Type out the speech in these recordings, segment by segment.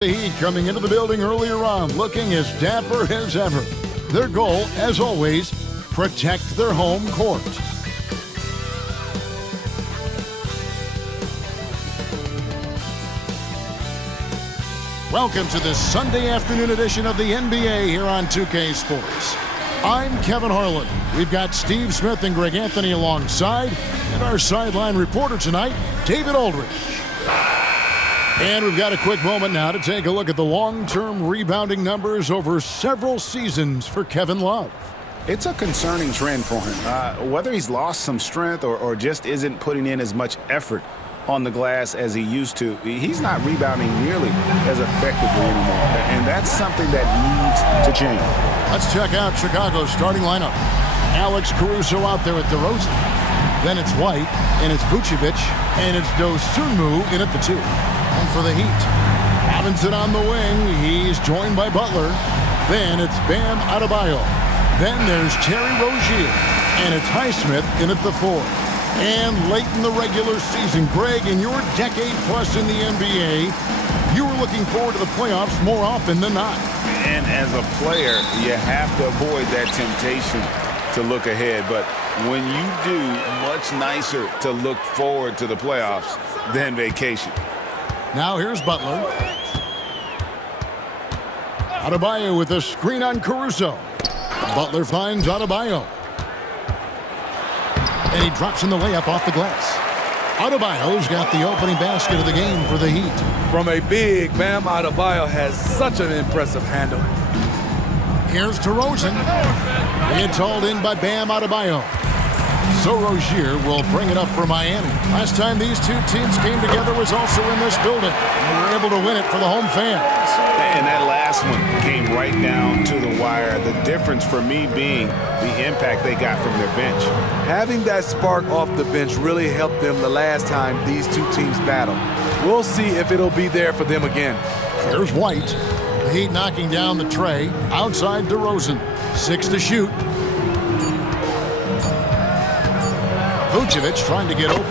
The Heat coming into the building earlier on, looking as dapper as ever. Their goal, as always, protect their home court. Welcome to this Sunday afternoon edition of the NBA here on 2K Sports. I'm Kevin Harlan. We've got Steve Smith and Greg Anthony alongside, and our sideline reporter tonight, David Aldridge. And we've got a quick moment now to take a look at the long-term rebounding numbers over several seasons for Kevin Love. It's a concerning trend for him. Whether he's lost some strength or just isn't putting in as much effort on the glass as he used to, he's not rebounding nearly as effectively anymore. And that's something that needs to change. Let's check out Chicago's starting lineup. Alex Caruso out there with DeRozan. Then it's White, and it's Vucevic, and it's Dosunmu in at the 2. And for the Heat, Robinson on the wing. He's joined by Butler. Then it's Bam Adebayo. Then there's Terry Rozier. And it's Highsmith in at the 4. And late in the regular season, Greg, in your decade plus in the NBA, you were looking forward to the playoffs more often than not. And as a player, you have to avoid that temptation to look ahead. But when you do, much nicer to look forward to the playoffs than vacation. Now here's Butler. Adebayo with a screen on Caruso. Butler finds Adebayo. And he drops in the layup off the glass. Adebayo's got the opening basket of the game for the Heat. From a big, Bam Adebayo has such an impressive handle. Here's DeRozan. It's hauled in by Bam Adebayo. So Rozier will bring it up for Miami. Last time these two teams came together was also in this building. And we were able to win it for the home fans. And that last one came right down to the wire. The difference for me being the impact they got from their bench. Having that spark off the bench really helped them the last time these two teams battled. We'll see if it'll be there for them again. Here's White. The Heat knocking down the tray. Outside DeRozan. 6 to shoot. Vucevic trying to get open.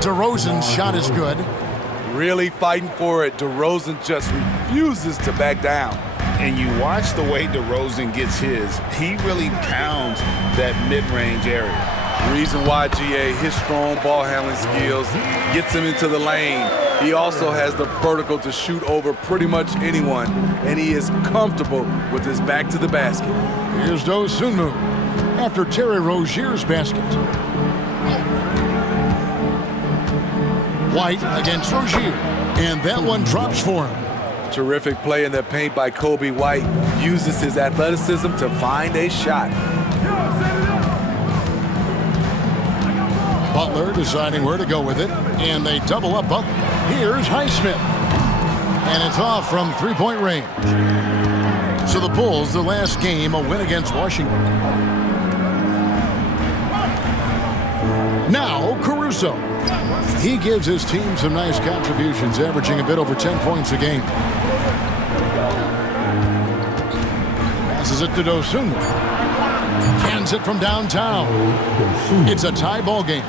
DeRozan's shot is good. Really fighting for it. DeRozan just refuses to back down. And you watch the way DeRozan gets his. He really pounds that mid-range area. Reason why, GA, his strong ball handling skills gets him into the lane. He also has the vertical to shoot over pretty much anyone, and he is comfortable with his back to the basket. Here's Dosunmu after Terry Rozier's basket. White against Rozier, and that one drops for him. Terrific play in the paint by Kobe White. Uses his athleticism to find a shot. Butler deciding where to go with it, and they double up Butler. Here's Highsmith, and it's off from three-point range. So the Bulls, their last game, a win against Washington. Now Caruso. He gives his team some nice contributions, averaging a bit over 10 points a game. Passes it to Dosunmu. Cans it from downtown. It's a tie ball game.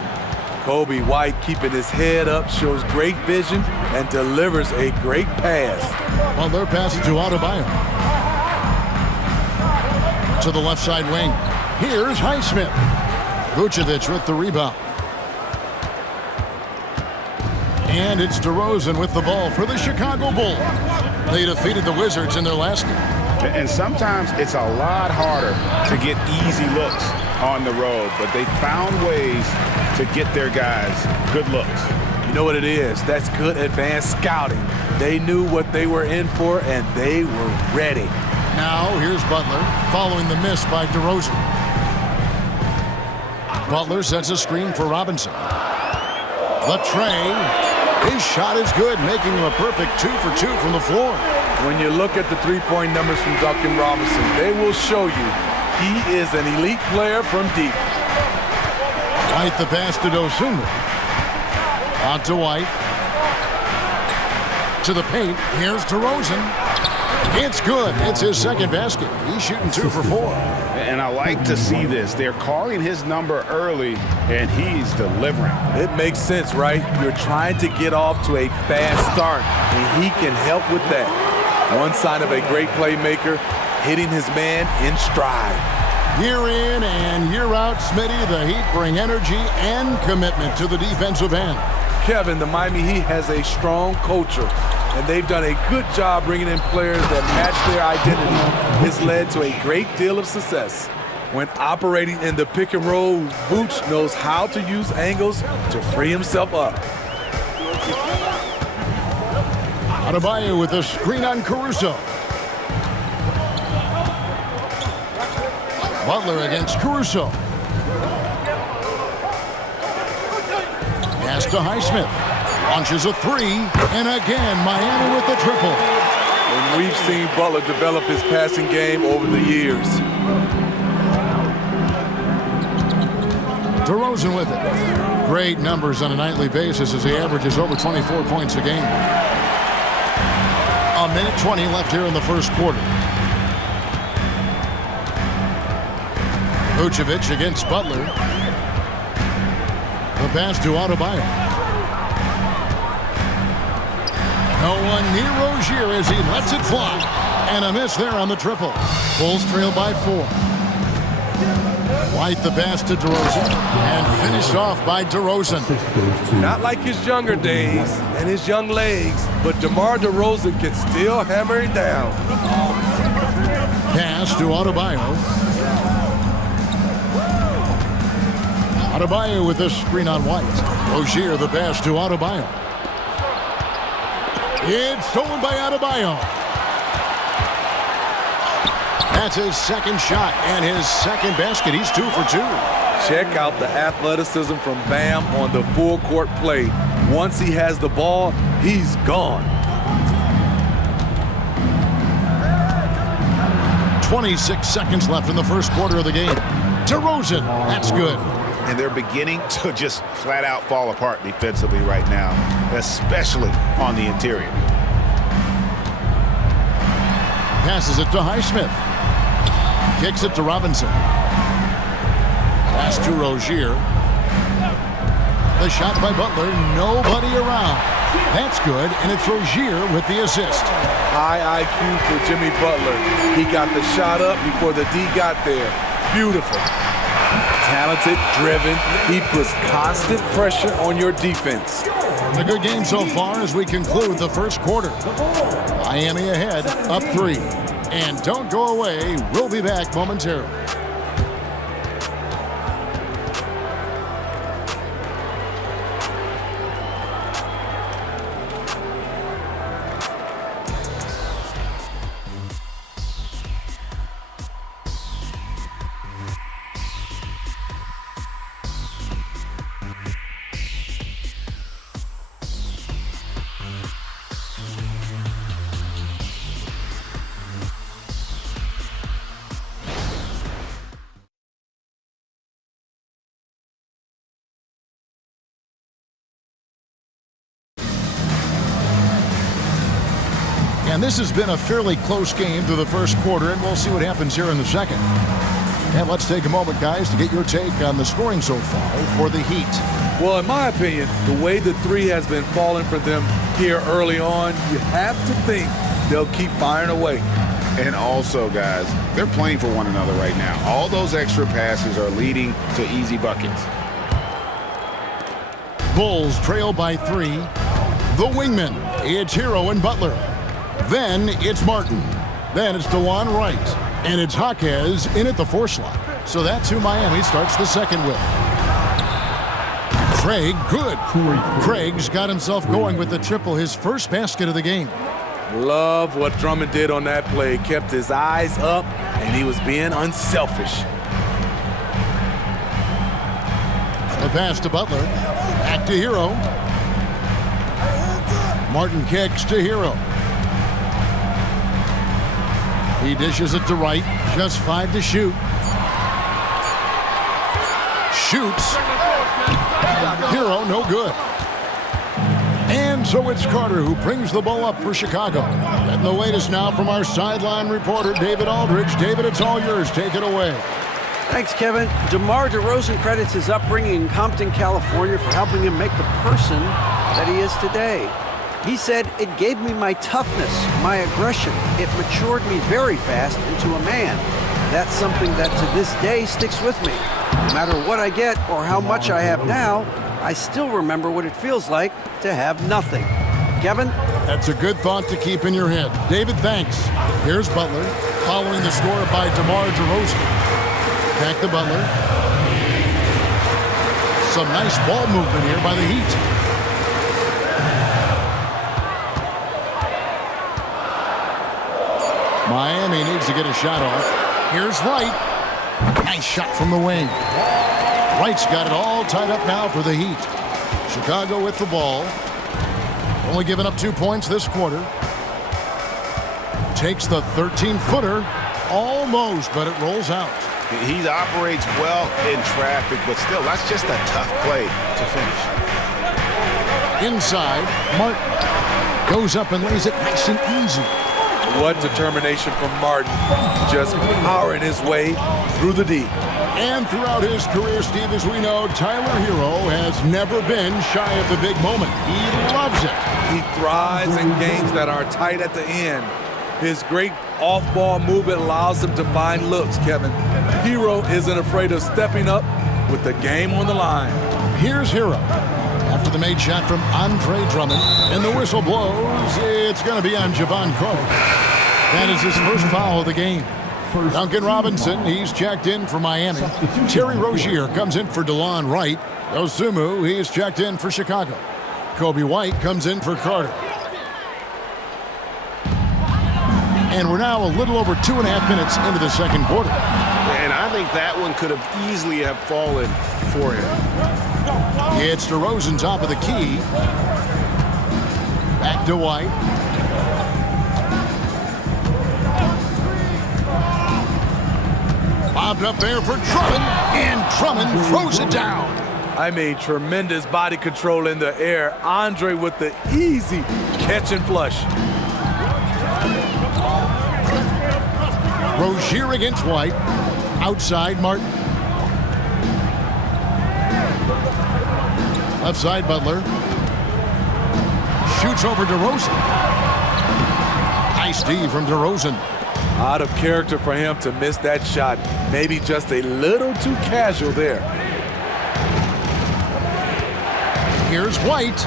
Kobe White keeping his head up, shows great vision, and delivers a great pass. Butler passes to Adebayo. To the left side wing. Here's Highsmith. Vucevic with the rebound. And it's DeRozan with the ball for the Chicago Bulls. They defeated the Wizards in their last game. And sometimes it's a lot harder to get easy looks on the road, but they found ways to get their guys good looks. You know what it is? That's good advanced scouting. They knew what they were in for, and they were ready. Now here's Butler following the miss by DeRozan. Butler sets a screen for Robinson. The tray. His shot is good, making him a perfect 2 for 2 from the floor. When you look at the three-point numbers from Duncan Robinson, they will show you he is an elite player from deep. White the pass to Dosunmu. Out to White. To the paint. Here's DeRozan. It's good. It's his second basket. He's shooting 2 for 4. And I like to see this. They're calling his number early, and he's delivering. It makes sense, right? You're trying to get off to a fast start, and he can help with that. One sign of a great playmaker, hitting his man in stride. Year in and year out, Smitty, the Heat bring energy and commitment to the defensive end. Kevin, the Miami Heat has a strong culture, and they've done a good job bringing in players that match their identity. It's led to a great deal of success. When operating in the pick and roll, Vooch knows how to use angles to free himself up. Adebayo with a screen on Caruso. Butler against Caruso. Pass to Highsmith. Launches a three, and again, Miami with the triple. And we've seen Butler develop his passing game over the years. DeRozan with it. Great numbers on a nightly basis as he averages over 24 points a game. A minute 20 left here in the first quarter. Vucevic against Butler. The pass to Adebayo. No one near Rozier as he lets it fly. And a miss there on the triple. Bulls trail by 4. White the pass to DeRozan. And finished off by DeRozan. Not like his younger days and his young legs, but DeMar DeRozan can still hammer it down. Pass to Adebayo. Adebayo with this screen on White. Rozier the pass to Adebayo. It's stolen by Adebayo. That's his second shot and his second basket. He's 2 for 2. Check out the athleticism from Bam on the full court play. Once he has the ball, he's gone. 26 seconds left in the first quarter of the game. DeRozan, that's good. And they're beginning to just flat out fall apart defensively right now, especially on the interior. Passes it to Highsmith. Kicks it to Robinson. Pass to Rozier. The shot by Butler, nobody around. That's good, and it's Rozier with the assist. High IQ for Jimmy Butler. He got the shot up before the D got there. Beautiful. Talented, driven. He puts constant pressure on your defense. A good game so far as we conclude the first quarter. Miami ahead, up 3. And don't go away. We'll be back momentarily. And this has been a fairly close game through the first quarter, and we'll see what happens here in the second. And let's take a moment, guys, to get your take on the scoring so far for the Heat. Well, in my opinion, the way the three has been falling for them here early on, you have to think they'll keep firing away. And also, guys, they're playing for one another right now. All those extra passes are leading to easy buckets. Bulls trail by 3. The wingmen, it's Hero and Butler. Then it's Martin. Then it's DeJuan Wright. And it's Jaquez in at the 4 slot. So that's who Miami starts the second with. Craig, good. Craig's got himself going with the triple, his first basket of the game. Love what Drummond did on that play. Kept his eyes up, and he was being unselfish. The pass to Butler. Back to Hero. Martin kicks to Hero. He dishes it to Wright. Just 5 to shoot. Shoots. Hero, no good. And so it's Carter who brings the ball up for Chicago. Getting the latest now from our sideline reporter, David Aldridge. David, it's all yours. Take it away. Thanks, Kevin. DeMar DeRozan credits his upbringing in Compton, California for helping him make the person that he is today. He said it gave me my toughness, my aggression. It matured me very fast into a man. That's something that to this day sticks with me. No matter what I get or how much I have now, I still remember what it feels like to have nothing. Kevin? That's a good thought to keep in your head. David, thanks. Here's Butler, following the score by DeMar DeRozan. Back to Butler. Some nice ball movement here by the Heat. Miami needs to get a shot off. Here's Wright. Nice shot from the wing. Wright's got it all tied up now for the Heat. Chicago with the ball. Only giving up 2 points this quarter. Takes the 13-footer. Almost, but it rolls out. He operates well in traffic, but still, that's just a tough play to finish. Inside, Martin goes up and lays it nice and easy. What determination from Martin, just powering his way through the D. And throughout his career, Steve, as we know, Tyler Hero has never been shy of the big moment. He loves it. He thrives in games that are tight at the end. His great off-ball movement allows him to find looks, Kevin. Hero isn't afraid of stepping up with the game on the line. Here's Hero. After the made shot from Andre Drummond, and the whistle blows, it's going to be on Javon Carter. That is his first foul of the game. Duncan Robinson, he's checked in for Miami. Terry Rozier comes in for DeLon Wright. Dosunmu, he's checked in for Chicago. Kobe White comes in for Carter. And we're now a little over 2.5 minutes into the second quarter. And I think that one could have easily have fallen for him. It's DeRozan top of the key. Back to White. Bobbed up there for Drummond, and Drummond throws it down. I mean, tremendous body control in the air. Andre with the easy catch and flush. Rozier against White. Outside, Martin. Left side, Butler. Shoots over DeRozan. Nice D from DeRozan. Out of character for him to miss that shot. Maybe just a little too casual there. Here's White.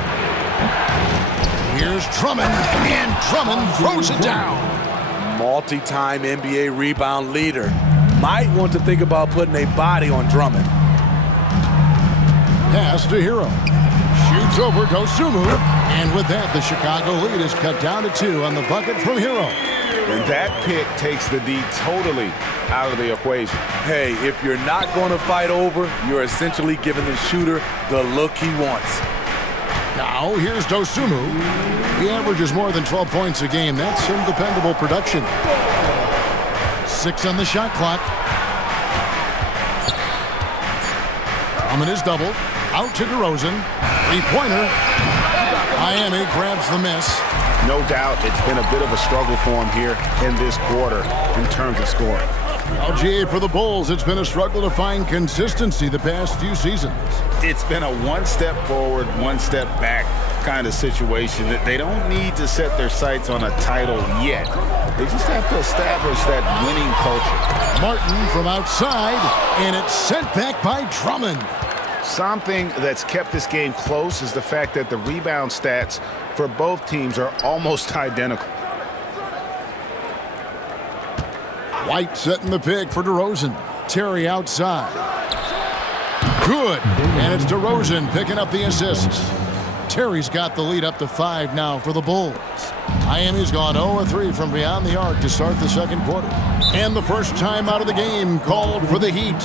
Here's Drummond, and Drummond throws it down. Multi-time NBA rebound leader. Might want to think about putting a body on Drummond. Pass to Hero. Shoots over Dosunmu. And with that, the Chicago lead is cut down to 2 on the bucket from Hero. And that pick takes the D totally out of the equation. Hey, if you're not going to fight over, you're essentially giving the shooter the look he wants. Now, here's Dosunmu. He averages more than 12 points a game. That's some dependable production. 6 on the shot clock. Drummond is doubled. Out to DeRozan. Three-pointer. Miami grabs the miss. No doubt it's been a bit of a struggle for him here in this quarter in terms of scoring. LGA for the Bulls, it's been a struggle to find consistency the past few seasons. It's been a one step forward, one step back kind of situation. That they don't need to set their sights on a title yet. They just have to establish that winning culture. Martin from outside, and it's sent back by Drummond. Something that's kept this game close is the fact that the rebound stats for both teams are almost identical. White setting the pick for DeRozan. Terry outside. Good. And it's DeRozan picking up the assists. Terry's got the lead up to 5 now for the Bulls. Miami's gone 0-3 from beyond the arc to start the second quarter. And the first time out of the game called for the Heat.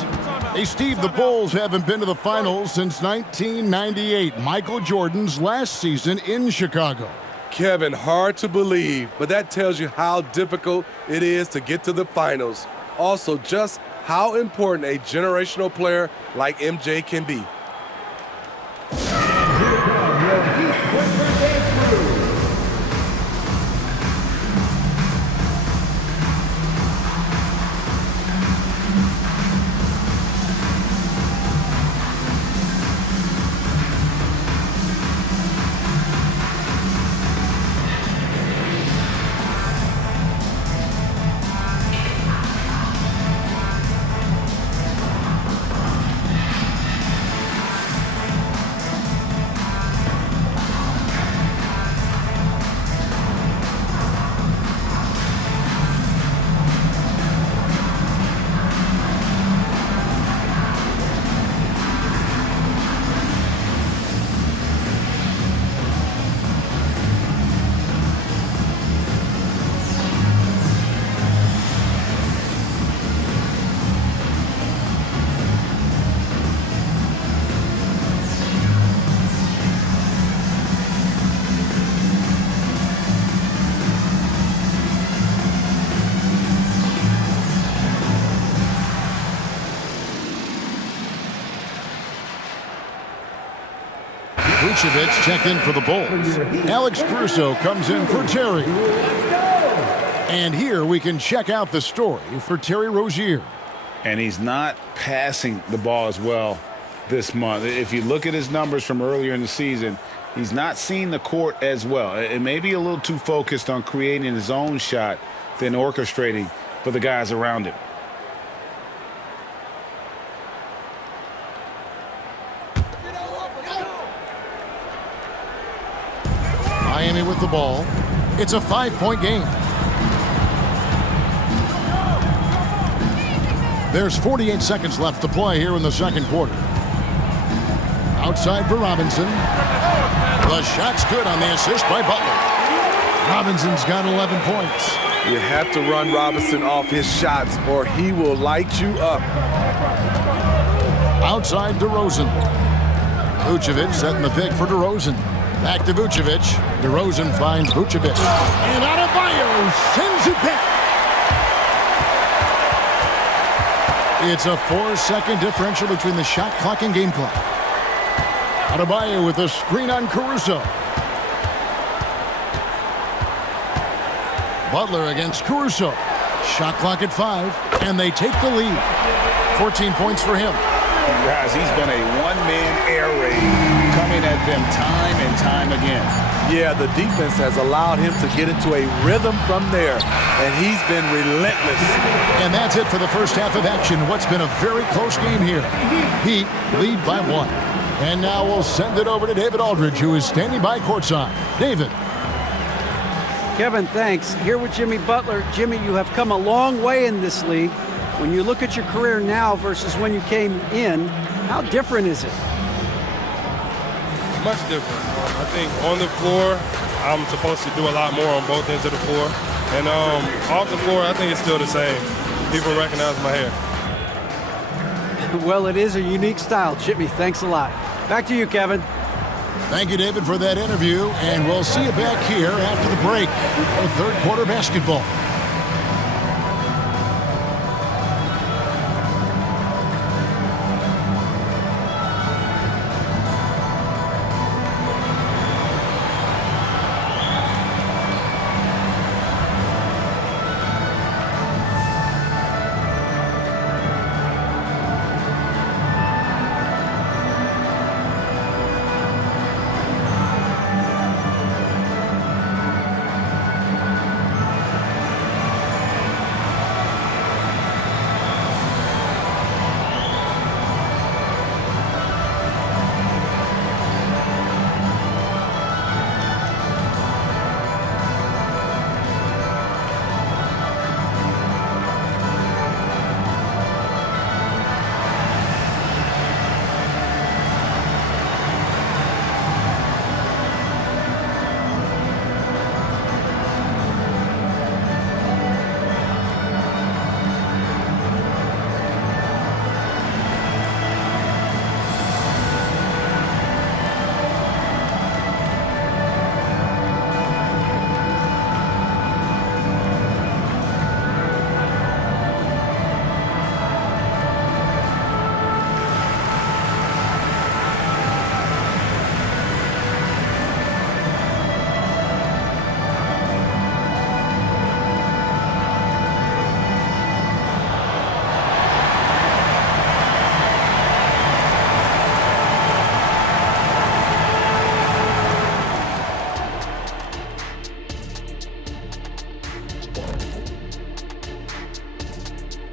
Hey, Steve, the Bulls haven't been to the finals since 1998, Michael Jordan's last season in Chicago. Kevin, hard to believe, but that tells you how difficult it is to get to the finals. Also, just how important a generational player like MJ can be. Vucevic checked in for the Bulls. Alex Caruso comes in for Terry. And here we can check out the story for Terry Rozier. And he's not passing the ball as well this month. If you look at his numbers from earlier in the season, he's not seeing the court as well. It may be a little too focused on creating his own shot than orchestrating for the guys around him. Miami with the ball. It's a 5-point game. There's 48 seconds left to play here in the second quarter. Outside for Robinson. The shot's good on the assist by Butler. Robinson's got 11 points. You have to run Robinson off his shots or he will light you up. Outside DeRozan. Vucevic setting the pick for DeRozan. Back to Vucevic. DeRozan finds Vucevic. And Adebayo sends it back. It's a 4-second differential between the shot clock and game clock. Adebayo with a screen on Caruso. Butler against Caruso. Shot clock at 5, and they take the lead. 14 points for him. Guys, he's been a one-man air raid coming at them time and time again. Yeah, the defense has allowed him to get into a rhythm from there, and he's been relentless. And that's it for the first half of action. What's been a very close game here. Heat lead by 1. And now we'll send it over to David Aldridge, who is standing by courtside. David. Kevin, thanks. Here with Jimmy Butler. Jimmy, you have come a long way in this league. When you look at your career now versus when you came in, how different is it? Much different. I think on the floor, I'm supposed to do a lot more on both ends of the floor. And off the floor, I think it's still the same. People recognize my hair. Well, it is a unique style, Jimmy. Thanks a lot. Back to you, Kevin. Thank you, David, for that interview. And we'll see you back here after the break for third quarter basketball.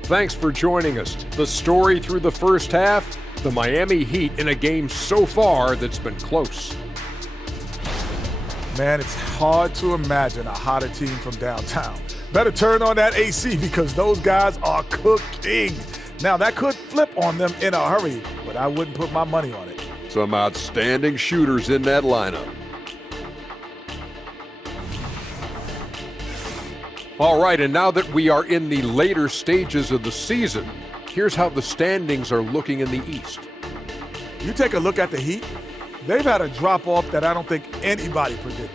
Thanks for joining us. The story through the first half, the Miami Heat in a game so far that's been close. Man, it's hard to imagine a hotter team from downtown. Better turn on that AC because those guys are cooking. Now, that could flip on them in a hurry, but I wouldn't put my money on it. Some outstanding shooters in that lineup. All right, and now that we are in the later stages of the season, here's how the standings are looking in the East. You take a look at the Heat, they've had a drop-off that I don't think anybody predicted.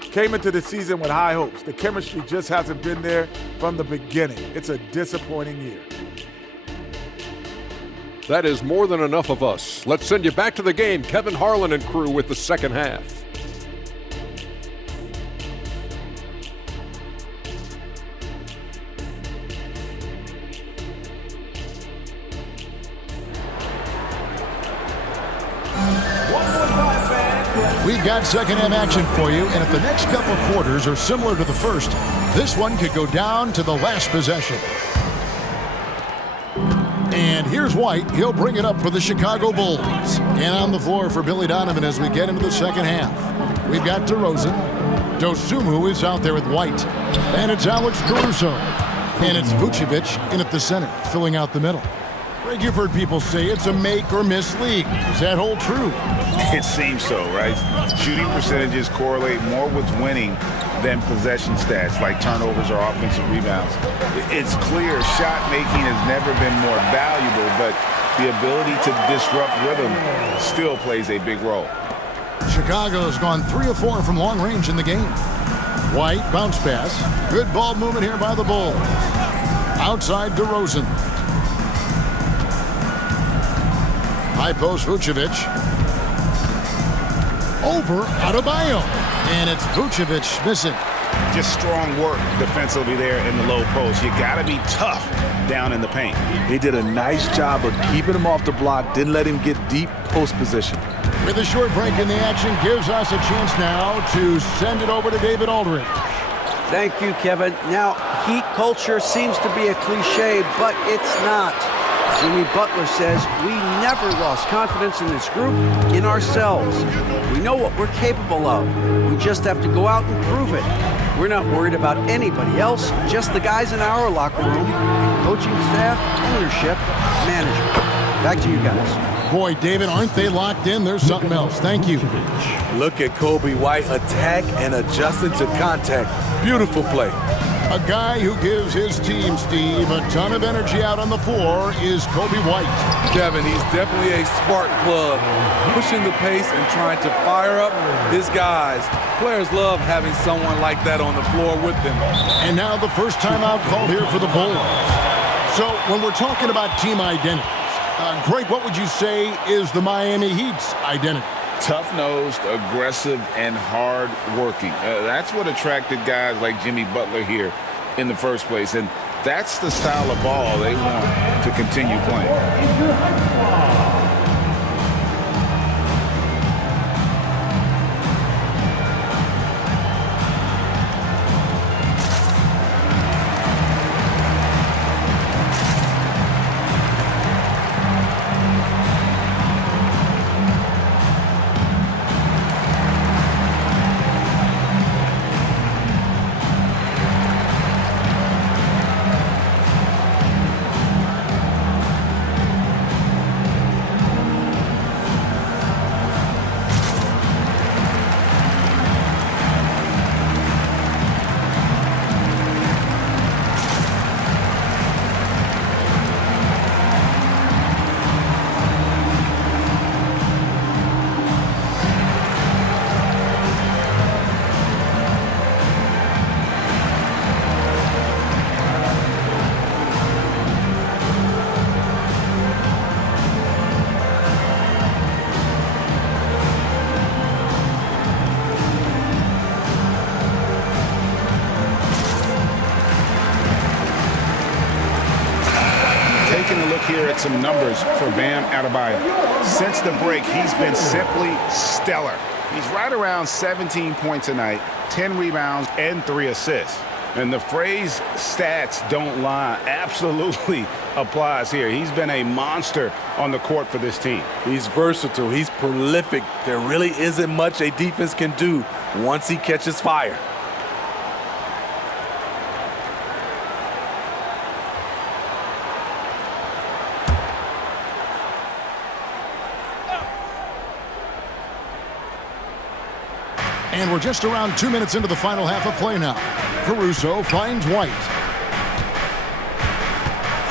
Came into the season with high hopes. The chemistry just hasn't been there from the beginning. It's a disappointing year. That is more than enough of us. Let's send you back to the game. Kevin Harlan and crew with the second half. We've got second half action for you, and if the next couple quarters are similar to the first, this one could go down to the last possession. And here's White. He'll bring it up for the Chicago Bulls. And on the floor for Billy Donovan as we get into the second half. We've got DeRozan. Dosunmu is out there with White. And it's Alex Caruso. And it's Vucevic in at the center, filling out the middle. Greg, you've heard people say it's a make-or-miss league. Does that hold true? It seems so, right? Shooting percentages correlate more with winning than possession stats like turnovers or offensive rebounds. It's clear shot making has never been more valuable, but the ability to disrupt rhythm still plays a big role. Chicago's gone 3 of 4 from long range in the game. White, bounce pass. Good ball movement here by the Bulls. Outside DeRozan. High post Vucevic. Over Adebayo. And it's Vucevic missing. Just strong work defensively there in the low post. You got to be tough down in the paint. He did a nice job of keeping him off the block, didn't let him get deep post position. With a short break in the action, gives us a chance now to send it over to David Aldridge. Thank you, Kevin. Now, Heat culture seems to be a cliche, but it's not. Jimmy Butler says we never lost confidence in this group, in ourselves. We know what we're capable of. We just have to go out and prove it. We're not worried about anybody else, just the guys in our locker room, coaching staff, ownership, management. Back to you guys. Boy, David, aren't they locked in? There's something else. Thank you. Look at Kobe White attack and adjusting to contact. Beautiful play. A guy who gives his team, Steve, a ton of energy out on the floor is Kobe White. Kevin, he's definitely a spark plug, pushing the pace and trying to fire up his guys. Players love having someone like that on the floor with them. And now the first timeout called here for the Bulls. So when we're talking about team identities, Greg, what would you say is the Miami Heat's identity? Tough-nosed, aggressive, and hard-working. That's what attracted guys like Jimmy Butler here in the first place. And that's the style of ball they want to continue playing. Here at some numbers for Bam Adebayo. Since the break, he's been simply stellar. He's right around 17 points a night, 10 rebounds, and 3 assists. And the phrase stats don't lie absolutely applies here. He's been a monster on the court for this team. He's versatile. He's prolific. There really isn't much a defense can do once he catches fire. And we're just around 2 minutes into the final half of play now. Caruso finds White.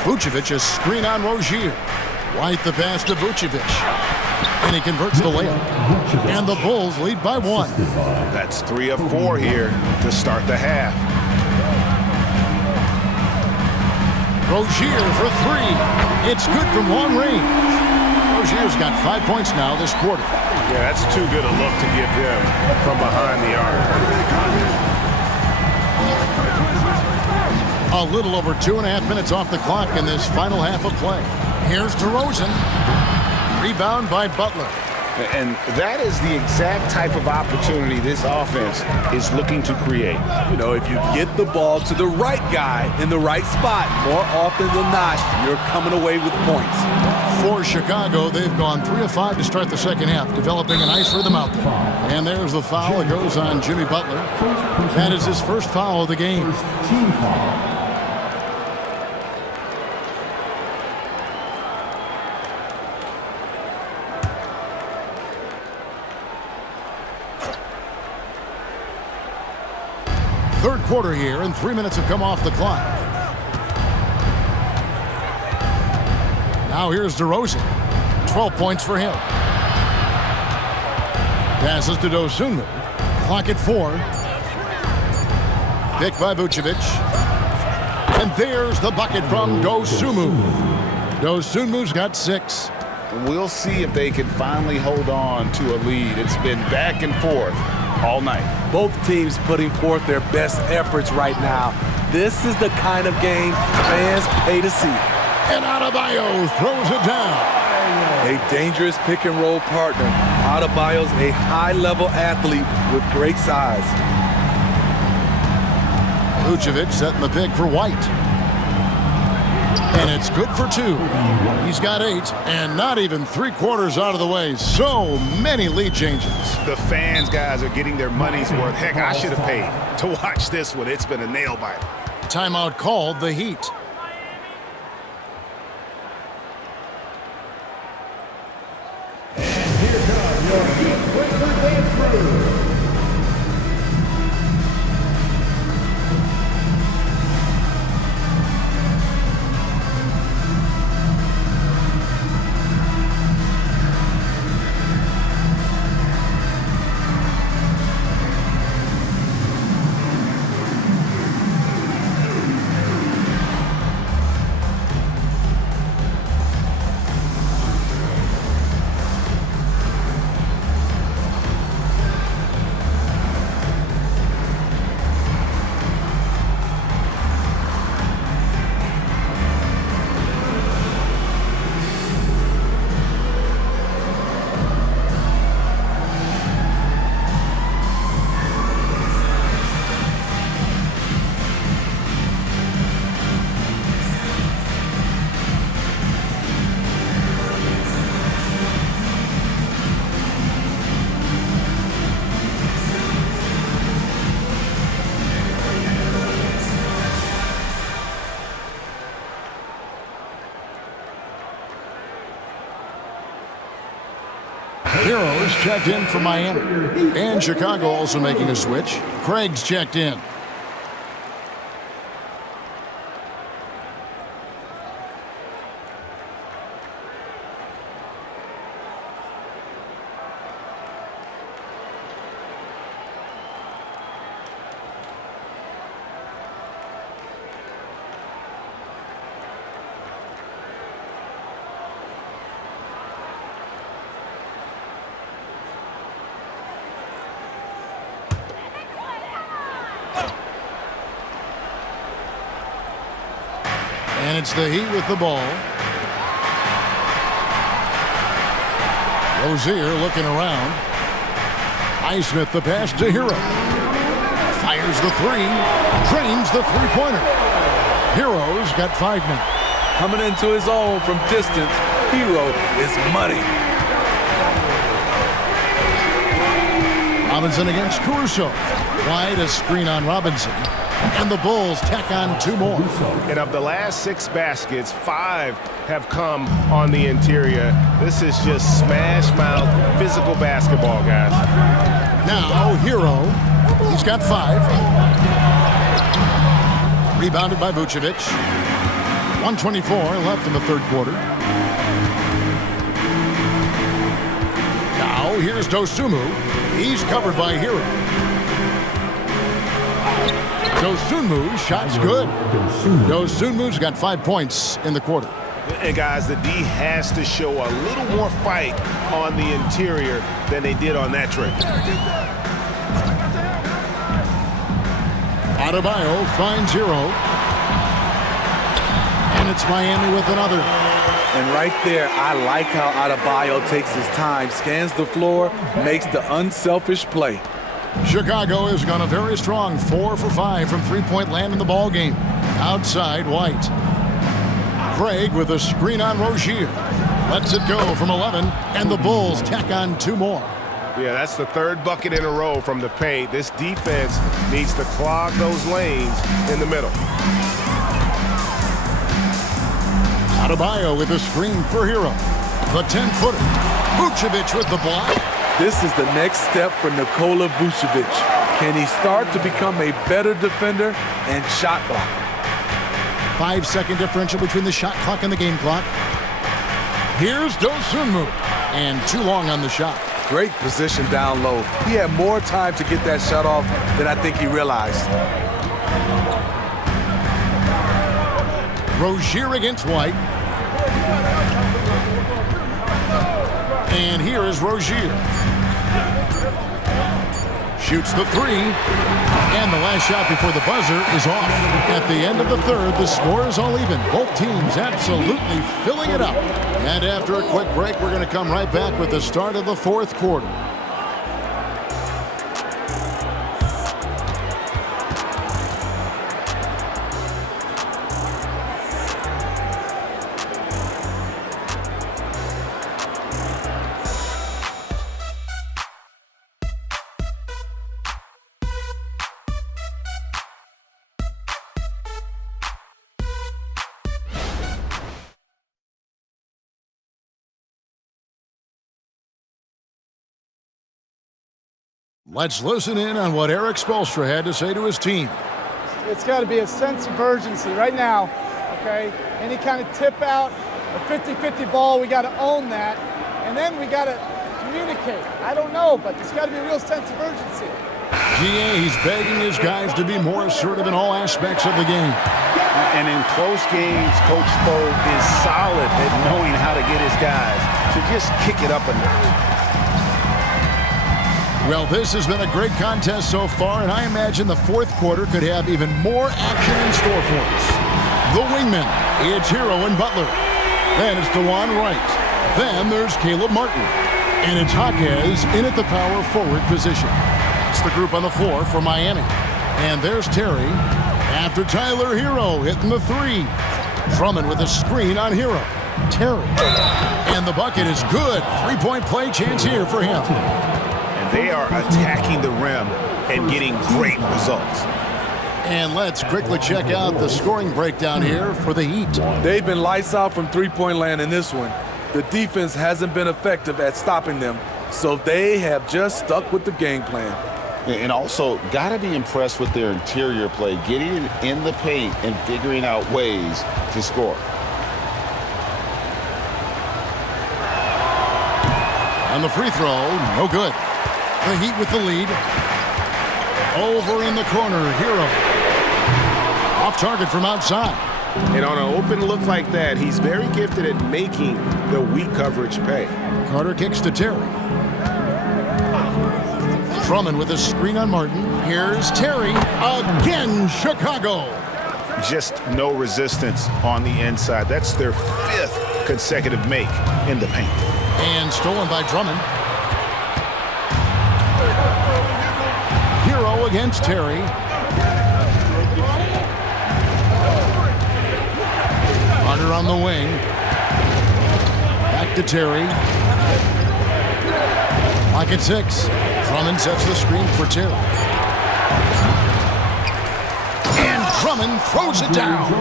Vucevic a screen on Rozier. White the pass to Vucevic. And he converts the layup. And the Bulls lead by 1. That's 3 of 4 here to start the half. Rozier for 3. It's good from long range. Rozier's got 5 points now this quarter. Yeah, that's too good a look to give them from behind the arc. A little over 2.5 minutes off the clock in this final half of play. Here's DeRozan. Rebound by Butler. And that is the exact type of opportunity this offense is looking to create. You know, if you get the ball to the right guy in the right spot, more often than not, you're coming away with points. For Chicago, they've gone 3 of 5 to start the second half, developing a nice rhythm out there. And there's the foul. It goes on Jimmy Butler. That is his first foul of the game. Team foul. Third quarter here, and 3 minutes have come off the clock. Now here's DeRozan. 12 points for him. Passes to Dosunmu. Clock at 4. Picked by Vucevic. And there's the bucket from Dosunmu. Dosunmu's got 6. We'll see if they can finally hold on to a lead. It's been back and forth all night. Both teams putting forth their best efforts right now. This is the kind of game fans pay to see. And Adebayo throws it down. A dangerous pick-and-roll partner. Adebayo's a high-level athlete with great size. Vucevic setting the pick for White. And it's good for 2. He's got 8, and not even 3/4 out of the way. So many lead changes. The fans, guys, are getting their money's worth. Heck, I should have paid to watch this one. It's been a nail-biter. Timeout called, the Heat. Here comes your Heat Quickly Dance Crew. Heroes checked in for Miami. And Chicago also making a switch. Craig's checked in. And it's the Heat with the ball. Rozier looking around. Highsmith the pass to Hero. Fires the 3. Drains the three-pointer. Hero's got 5 now. Coming into his own from distance, Hero is money. Robinson against Caruso. Wide, a screen on Robinson. And the Bulls tack on 2 more. And of the last 6 baskets, 5 have come on the interior. This is just smash-mouth physical basketball, guys. Now, Hero. He's got 5. Rebounded by Vucevic. 1:24 left in the third quarter. Now, here's Dosunmu. He's covered by Hero. Dosunmu, shot's good. Dosunmu's got 5 points in the quarter. And guys, the D has to show a little more fight on the interior than they did on that trip. Adebayo finds Hero. And it's Miami with another. And right there, I like how Adebayo takes his time, scans the floor, makes the unselfish play. Chicago has gone a very strong 4 for 5 from three-point land in the ball game. Outside, White. Craig with a screen on Rozier. Lets it go from 11, and the Bulls tack on 2 more. Yeah, that's the 3rd bucket in a row from the paint. This defense needs to clog those lanes in the middle. Adebayo with a screen for Hero. The 10-footer. Vucevic with the block. This is the next step for Nikola Vucevic. Can he start to become a better defender and shot blocker? 5-second differential between the shot clock and the game clock. Here's Dosunmu. And too long on the shot. Great position down low. He had more time to get that shot off than I think he realized. Rozier against White. And here is Rozier. Shoots the 3. And the last shot before the buzzer is off. At the end of the 3rd, the score is all even. Both teams absolutely filling it up. And after a quick break, we're going to come right back with the start of the 4th quarter. Let's listen in on what Eric Spoelstra had to say to his team. It's got to be a sense of urgency right now, okay? Any kind of tip out, a 50-50 ball, we got to own that. And then we got to communicate. I don't know, but there's got to be a real sense of urgency. GA, he's begging his guys to be more assertive in all aspects of the game. And in close games, Coach Spo is solid at knowing how to get his guys to just kick it up a notch. Well, this has been a great contest so far, and I imagine the 4th quarter could have even more action in store for us. The wingmen, it's Hero and Butler. Then it's DeJuan Wright. Then there's Caleb Martin. And it's Jaquez in at the power forward position. It's the group on the floor for Miami. And there's Terry after Tyler Hero hitting the 3. Drummond with a screen on Hero. Terry. And the bucket is good. 3-point play chance here for him. They are attacking the rim and getting great results. And let's quickly check out the scoring breakdown here for the Heat. They've been lights out from three-point land in this one. The defense hasn't been effective at stopping them, so they have just stuck with the game plan. And also, got to be impressed with their interior play, getting in the paint and figuring out ways to score. And the free throw, no good. The Heat with the lead. Over in the corner, Hero. Off target from outside. And on an open look like that, he's very gifted at making the weak coverage pay. Carter kicks to Terry. Drummond with a screen on Martin. Here's Terry. Again, Chicago. Just no resistance on the inside. That's their 5th consecutive make in the paint. And stolen by Drummond. Hero against Terry. Carter on the wing. Back to Terry. Pocket 6. Drummond sets the screen for Terry. And Drummond throws it down.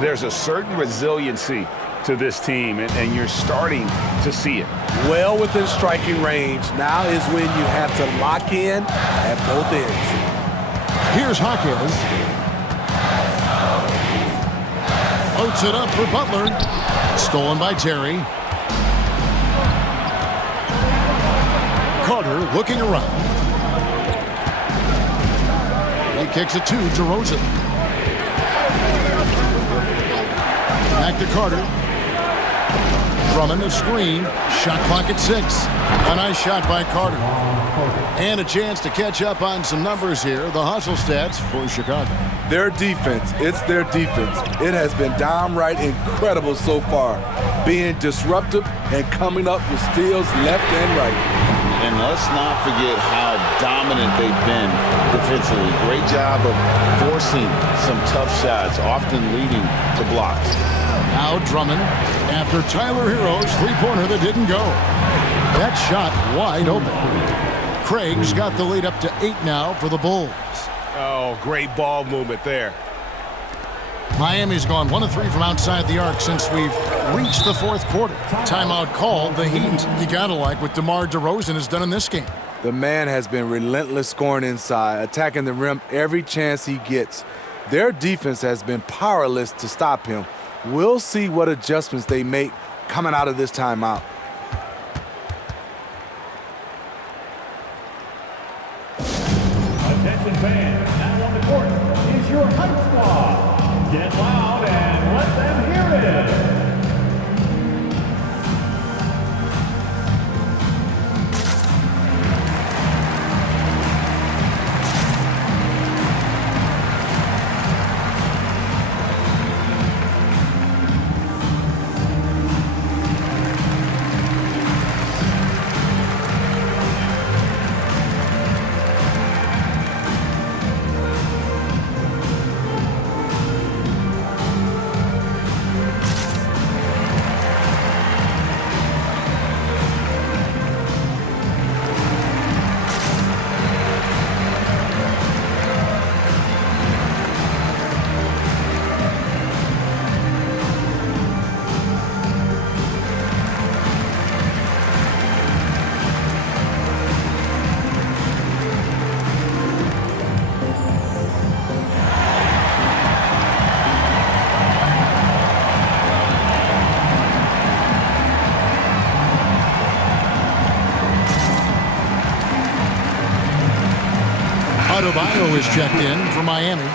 There's a certain resiliency to this team, and you're starting to see it. Well within striking range. Now is when you have to lock in at both ends. Here's Jaquez. Floats it up for Butler. Stolen by Terry. Carter looking around. He kicks it to DeRozan. Back to Carter. Drummond, a screen. Shot clock at 6. A nice shot by Carter. And a chance to catch up on some numbers here. The hustle stats for Chicago. Their defense, it's their defense. It has been downright incredible so far, being disruptive and coming up with steals left and right. And let's not forget how dominant they've been defensively. Great job of forcing some tough shots, often leading to blocks. Now Drummond after Tyler Hero's three-pointer that didn't go. That shot wide open. Craig's got the lead up to 8 now for the Bulls. Oh, great ball movement there. Miami's gone 1 of 3 from outside the arc since we've reached the fourth quarter. Timeout called. The Heat, you gotta like what DeMar DeRozan has done in this game. The man has been relentless scoring inside, attacking the rim every chance he gets. Their defense has been powerless to stop him. We'll see what adjustments they make coming out of this timeout. Attention fans, now on the court is your hype squad. Get loud and let them hear it. Adebayo is checked in for Miami.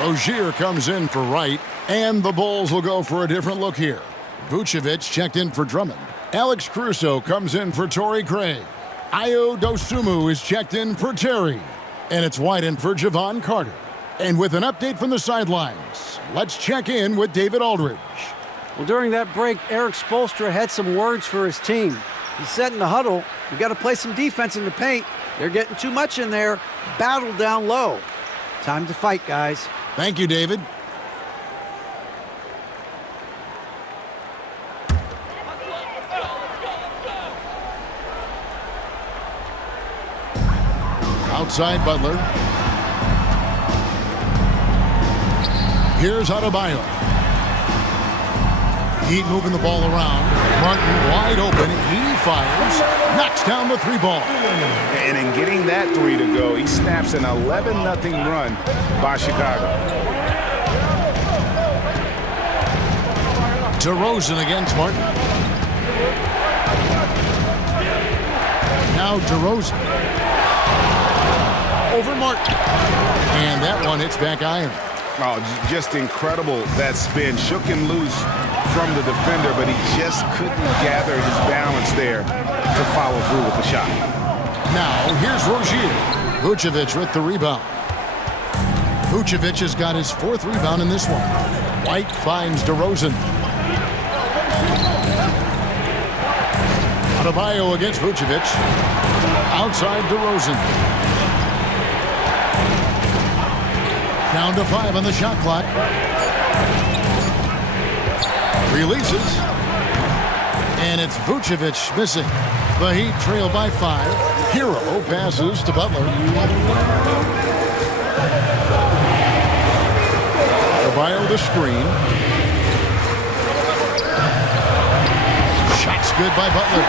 Rozier comes in for Wright, and the Bulls will go for a different look here. Vucevic checked in for Drummond. Alex Caruso comes in for Torrey Craig. Ayo Dosunmu is checked in for Terry. And it's White in for Javon Carter. And with an update from the sidelines, let's check in with David Aldridge. Well, during that break, Eric Spoelstra had some words for his team. He said in the huddle, "We got to play some defense in the paint. They're getting too much in there. Battle down low. Time to fight, guys." Thank you, David. Outside Butler. Here's Adebayo. Heat moving the ball around. Martin wide open. He fires. Knocks down the 3-ball. And in getting that 3 to go, he snaps an 11-0 run by Chicago. DeRozan against Martin. Now DeRozan. Over Martin. And that one hits back iron. Oh, just incredible that spin. Shook him loose from the defender, but he just couldn't gather his balance there to follow through with the shot. Now, here's Rozier. Vucevic with the rebound. Vucevic has got his 4th rebound in this one. White finds DeRozan. Adebayo against Vucevic. Outside DeRozan. Down to 5 on the shot clock. Releases. And it's Vucevic missing. The Heat trail by 5. Hero passes to Butler. Adebayo the screen. Shots good by Butler.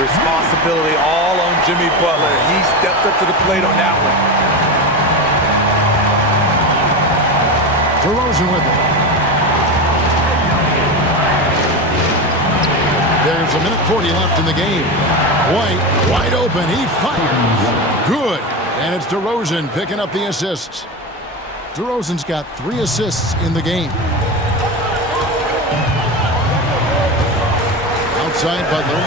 Responsibility all on Jimmy Butler. He stepped up to the plate on that one. DeRozan with it. There's a minute 40 left in the game. White wide open. He fires. Good. And it's DeRozan picking up the assists. DeRozan's got 3 assists in the game. outside Butler.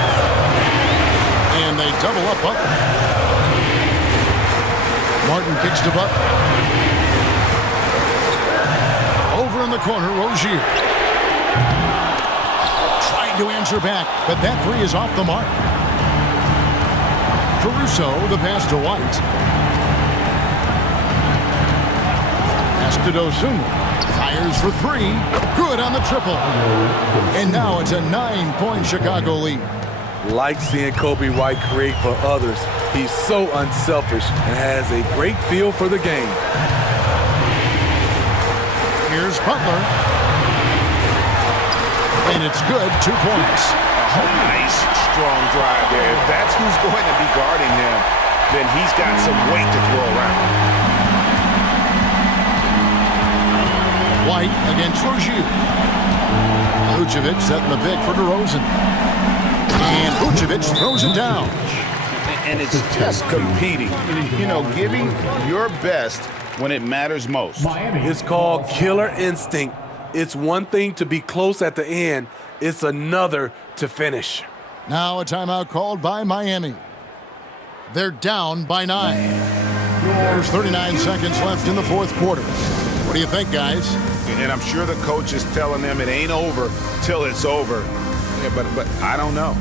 And they double up Butler. Martin kicks to Butler. Over in the corner, Rozier. Trying to answer back, but that three is off the mark. Caruso, the pass to White. Pass to Dosunmu. Fires for three. Good on the triple. And now it's a 9-point Chicago lead. Like seeing Kobe White create for others. He's so unselfish and has a great feel for the game. Here's Butler. And it's good, 2 points. Nice, strong drive there. If that's who's going to be guarding him, then he's got some weight to throw around. White against Rozier. Vucevic setting the pick for DeRozan. And Vucevic throws it down. And it's just competing. You know, giving your best when it matters most. It's called killer instinct. It's one thing to be close at the end. It's another to finish. Now a timeout called by Miami. They're down by 9. There's 39 seconds left in the fourth quarter. What do you think, guys? And I'm sure the coach is telling them it ain't over till it's over. Yeah, but I don't know.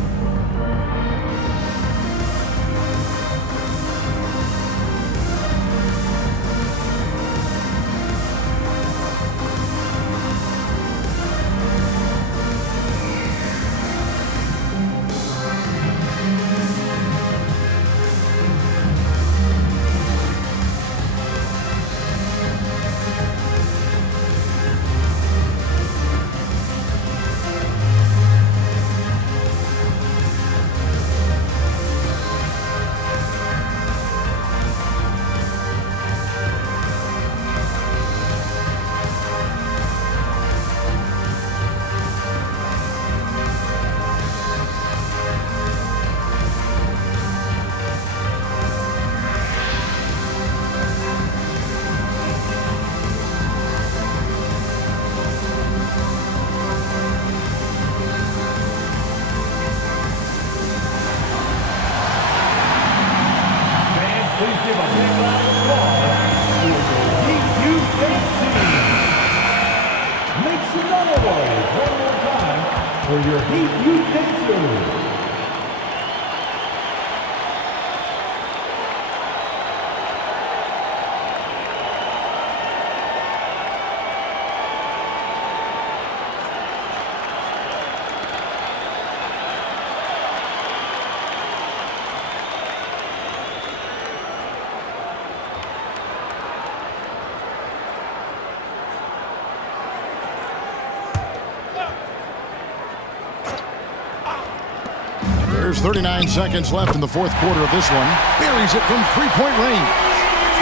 There's 39 seconds left in the fourth quarter of this one. Buries it from three-point range.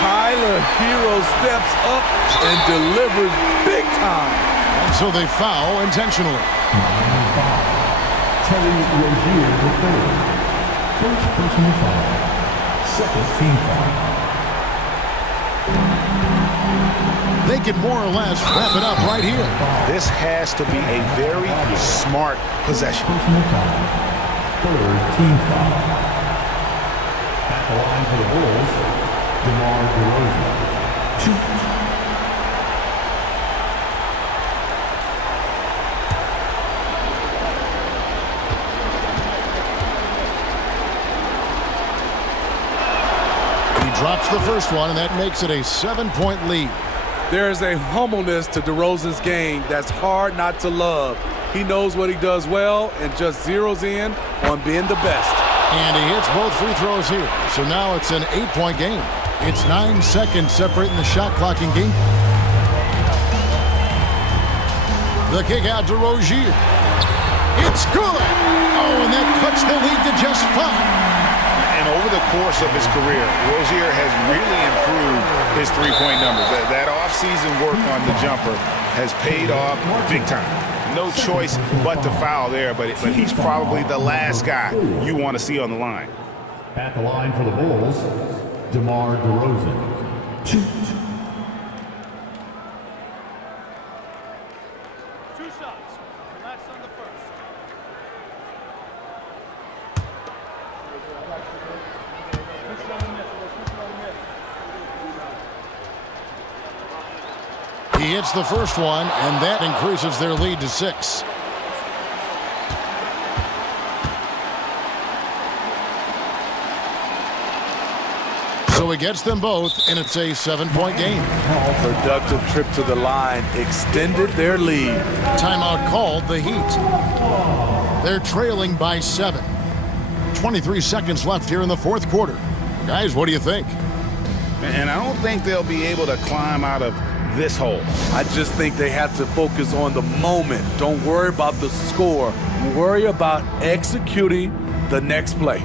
Tyler Hero steps up and delivers big time. And so they foul intentionally. Terry Rozier the third. First personal foul. Second team foul. They can more or less wrap it up right here. This has to be a very smart possession. Personal foul. Third team foul. At the line for the Bulls, DeMar DeRozan. 2. He drops the first one, and that makes it a 7-point lead. There is a humbleness to DeRozan's game that's hard not to love. He knows what he does well and just zeroes in on being the best. And he hits both free throws here. So now it's an 8-point game. It's 9 seconds separating the shot clock and game. The kick out to Rozier. It's good. Oh, and that cuts the lead to just 5. And over the course of his career, Rozier has really improved his three-point numbers. That off-season work on the jumper has paid off big time. No choice but to foul there, but he's probably the last guy you want to see on the line. At the line for the Bulls, DeMar DeRozan. 2. 2 shots. Relax on the first. He hits the first one, and that increases their lead to 6. So he gets them both, and it's a 7-point game. Productive trip to the line extended their lead. Timeout called, the Heat. They're trailing by 7. 23 seconds left here in the fourth quarter. Guys, what do you think? And I don't think they'll be able to climb out of this hole. I just think they have to focus on the moment. Don't worry about the score. Worry about executing the next play.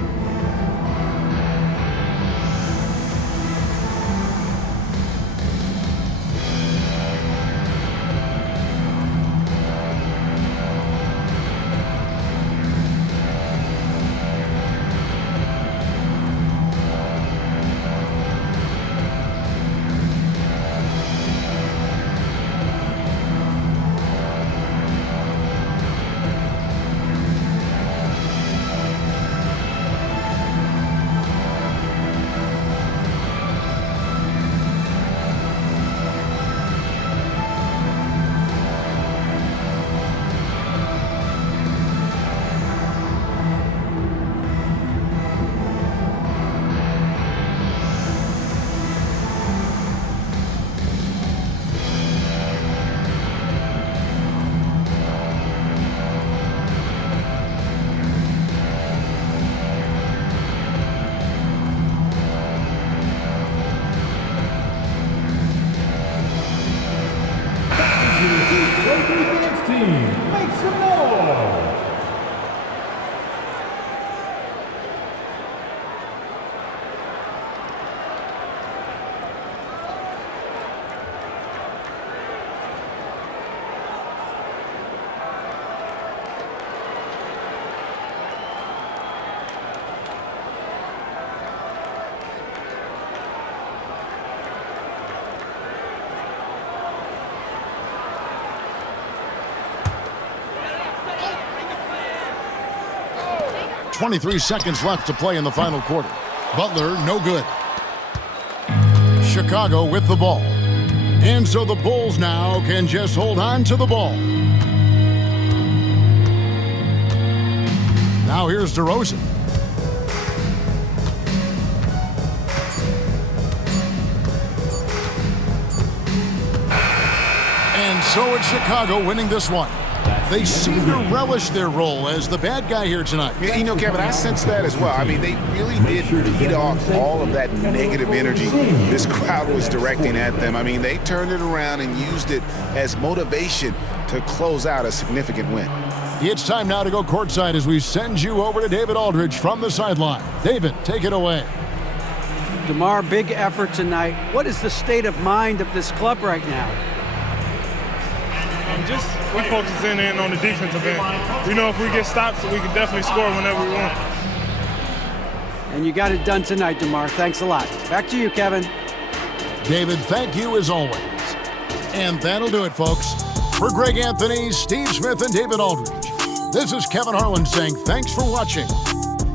.23 seconds left to play in the final quarter. Butler, no good. Chicago with the ball. And so the Bulls now can just hold on to the ball. Now here's DeRozan. And so it's Chicago winning this one. They seem to relish their role as the bad guy here tonight. You know, Kevin, I sense that as well. I mean, they really did feed off all of that negative energy this crowd was directing at them. I mean, they turned it around and used it as motivation to close out a significant win. It's time now to go courtside as we send you over to David Aldridge from the sideline. David, take it away. DeMar, big effort tonight. What is the state of mind of this club right now? We're focusing in on the defensive end. We know if we get stops, we can definitely score whenever we want. And you got it done tonight, DeMar. Thanks a lot. Back to you, Kevin. David, thank you as always. And that'll do it, folks. For Greg Anthony, Steve Smith, and David Aldridge, this is Kevin Harlan saying thanks for watching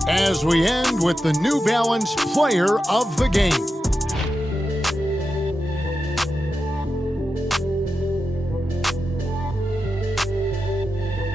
as we end with the New Balance Player of the Game.